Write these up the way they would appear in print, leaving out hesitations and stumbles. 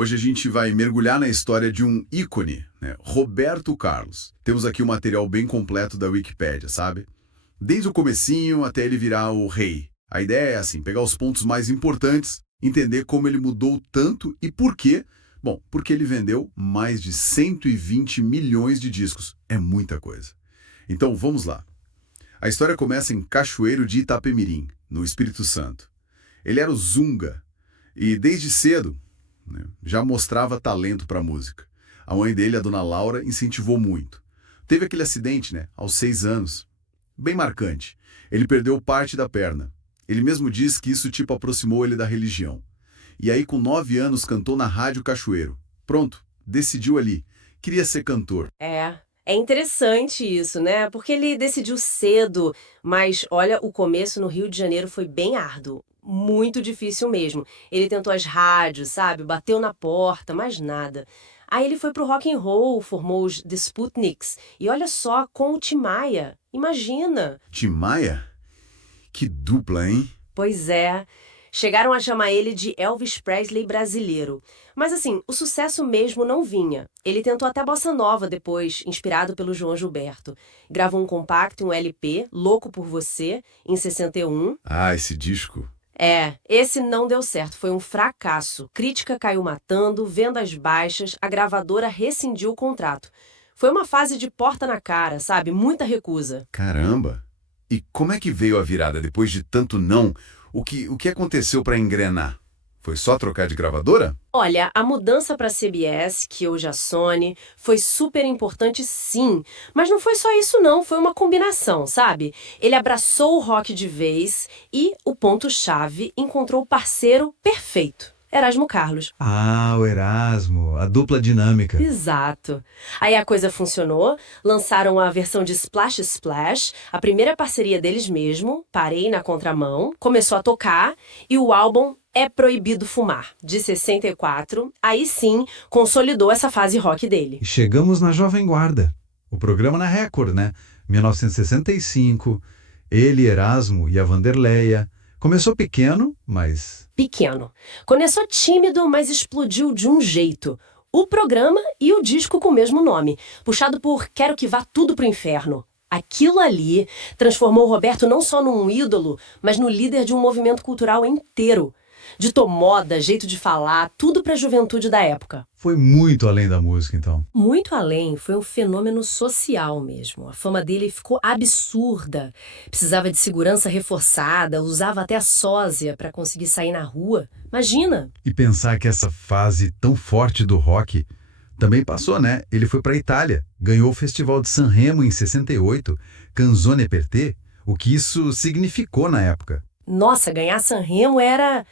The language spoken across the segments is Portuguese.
Hoje a gente vai mergulhar na história de um ícone, né? Roberto Carlos. Temos aqui um material bem completo da Wikipédia, sabe? Desde o comecinho até ele virar o rei. A ideia é assim, pegar os pontos mais importantes, entender como ele mudou tanto e por quê. Bom, porque ele vendeu mais de 120 milhões de discos. É muita coisa. Então, vamos lá. A história começa em Cachoeiro de Itapemirim, no Espírito Santo. Ele era o Zunga e, desde cedo, né, já mostrava talento para a música. A mãe dele, a dona Laura, incentivou muito. Teve aquele acidente, né, aos 6 anos. Bem marcante. Ele perdeu parte da perna. Ele mesmo diz que isso tipo aproximou ele da religião. E aí, com 9 anos, cantou na Rádio Cachoeiro. Pronto, decidiu ali. Queria ser cantor. É interessante isso, né? Porque ele decidiu cedo, mas olha, o começo no Rio de Janeiro foi bem árduo. Muito difícil mesmo. Ele tentou as rádios, sabe? Bateu na porta, mas nada. Aí ele foi pro rock and roll, formou os The Sputniks. E olha só, com o Tim Maia. Imagina! Tim Maia? Que dupla, hein? Pois é. Chegaram a chamar ele de Elvis Presley brasileiro. Mas assim, o sucesso mesmo não vinha. Ele tentou até bossa nova depois, inspirado pelo João Gilberto. Gravou um compacto e um LP, Louco por Você, em 61. Ah, esse disco. Esse não deu certo, foi um fracasso. Crítica caiu matando, vendas baixas, a gravadora rescindiu o contrato. Foi uma fase de porta na cara, sabe? Muita recusa. Caramba! E como é que veio a virada depois de tanto não? O que aconteceu para engrenar? Foi só trocar de gravadora? Olha, a mudança para a CBS, que hoje é a Sony, foi super importante sim. Mas não foi só isso não, foi uma combinação, sabe? Ele abraçou o rock de vez e, o ponto-chave, encontrou o parceiro perfeito. Erasmo Carlos. Ah, o Erasmo, a dupla dinâmica. Exato. Aí a coisa funcionou, lançaram a versão de Splash Splash, a primeira parceria deles mesmo, Parei na Contramão, começou a tocar e o álbum É Proibido Fumar, de 64, aí sim consolidou essa fase rock dele. E chegamos na Jovem Guarda, o programa na Record, né? 1965, ele, Erasmo e a Vanderleia. Começou pequeno, mas... Pequeno. Começou tímido, mas explodiu de um jeito. O programa e o disco com o mesmo nome, puxado por Quero que Vá Tudo pro Inferno. Aquilo ali transformou o Roberto não só num ídolo, mas no líder de um movimento cultural inteiro. Ditou moda, jeito de falar, tudo para a juventude da época. Foi muito além da música, então. Muito além, foi um fenômeno social mesmo. A fama dele ficou absurda. Precisava de segurança reforçada, usava até a sósia para conseguir sair na rua. Imagina! E pensar que essa fase tão forte do rock também passou, né? Ele foi para a Itália, ganhou o Festival de Sanremo em 68, Canzone per te, o que isso significou na época. Nossa, ganhar Sanremo era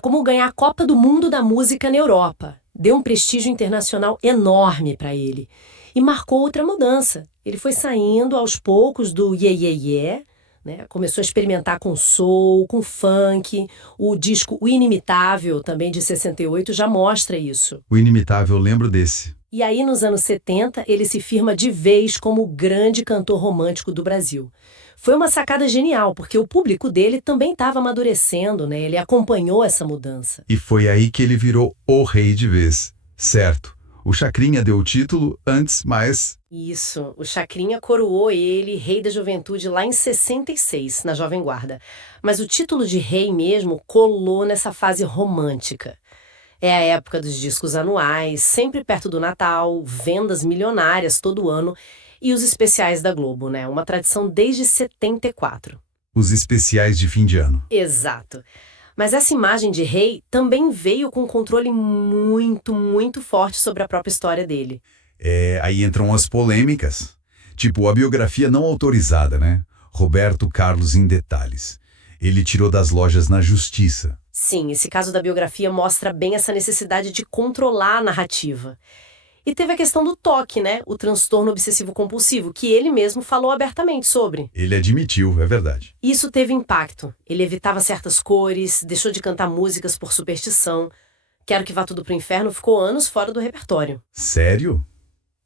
como ganhar a Copa do Mundo da música na Europa. Deu um prestígio internacional enorme para ele. E marcou outra mudança. Ele foi saindo aos poucos do iê, iê, iê, né? Começou a experimentar com soul, com funk. O disco O Inimitável, também de 68, já mostra isso. O Inimitável, eu lembro desse. E aí, nos anos 70, ele se firma de vez como o grande cantor romântico do Brasil. Foi uma sacada genial, porque o público dele também estava amadurecendo, né? Ele acompanhou essa mudança. E foi aí que ele virou o rei de vez. Certo, o Chacrinha deu o título antes, mas... Isso, o Chacrinha coroou ele rei da juventude lá em 66, na Jovem Guarda. Mas o título de rei mesmo colou nessa fase romântica. É a época dos discos anuais, sempre perto do Natal, vendas milionárias todo ano e os especiais da Globo, né? Uma tradição desde 74. Os especiais de fim de ano. Exato. Mas essa imagem de rei também veio com um controle muito, muito forte sobre a própria história dele. Aí entram as polêmicas. Tipo, a biografia não autorizada, né? Roberto Carlos em detalhes. Ele tirou das lojas na justiça. Sim, esse caso da biografia mostra bem essa necessidade de controlar a narrativa. E teve a questão do toque, né? O transtorno obsessivo-compulsivo, que ele mesmo falou abertamente sobre. Ele admitiu, é verdade. Isso teve impacto. Ele evitava certas cores, deixou de cantar músicas por superstição. Quero que Vá Tudo pro Inferno ficou anos fora do repertório. Sério?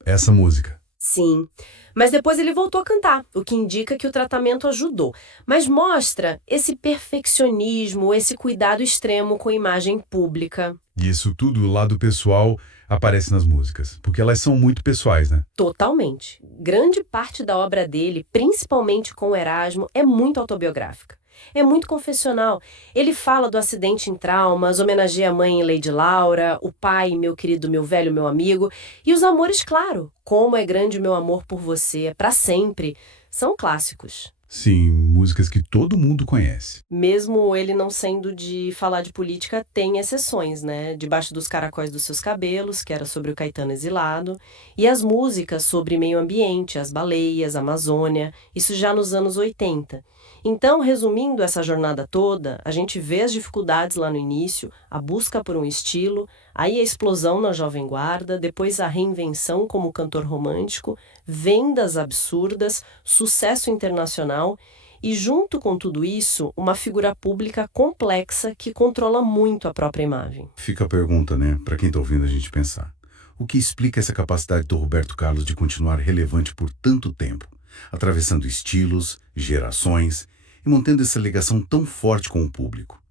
Essa música? Sim, mas depois ele voltou a cantar, o que indica que o tratamento ajudou. Mas mostra esse perfeccionismo, esse cuidado extremo com a imagem pública. E isso tudo, o lado pessoal, aparece nas músicas, porque elas são muito pessoais, né? Totalmente. Grande parte da obra dele, principalmente com o Erasmo, é muito autobiográfica. É muito confessional. Ele fala do acidente em Traumas, homenageia a mãe em Lady Laura, o pai, meu querido, meu velho, meu amigo, e os amores, claro. Como é grande o meu amor por você, é pra sempre. São clássicos. Sim, músicas que todo mundo conhece. Mesmo ele não sendo de falar de política, tem exceções, né? Debaixo dos caracóis dos seus cabelos, que era sobre o Caetano exilado, e as músicas sobre meio ambiente, as baleias, a Amazônia, isso já nos anos 80. Então, resumindo essa jornada toda, a gente vê as dificuldades lá no início, a busca por um estilo, aí a explosão na Jovem Guarda, depois a reinvenção como cantor romântico, vendas absurdas, sucesso internacional e, junto com tudo isso, uma figura pública complexa que controla muito a própria imagem. Fica a pergunta, né, para quem tá ouvindo a gente pensar. O que explica essa capacidade do Roberto Carlos de continuar relevante por tanto tempo, atravessando estilos, gerações e mantendo essa ligação tão forte com o público?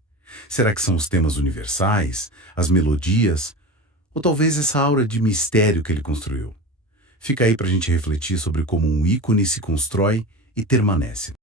Será que são os temas universais, as melodias, ou talvez essa aura de mistério que ele construiu? Fica aí pra gente refletir sobre como um ícone se constrói e permanece.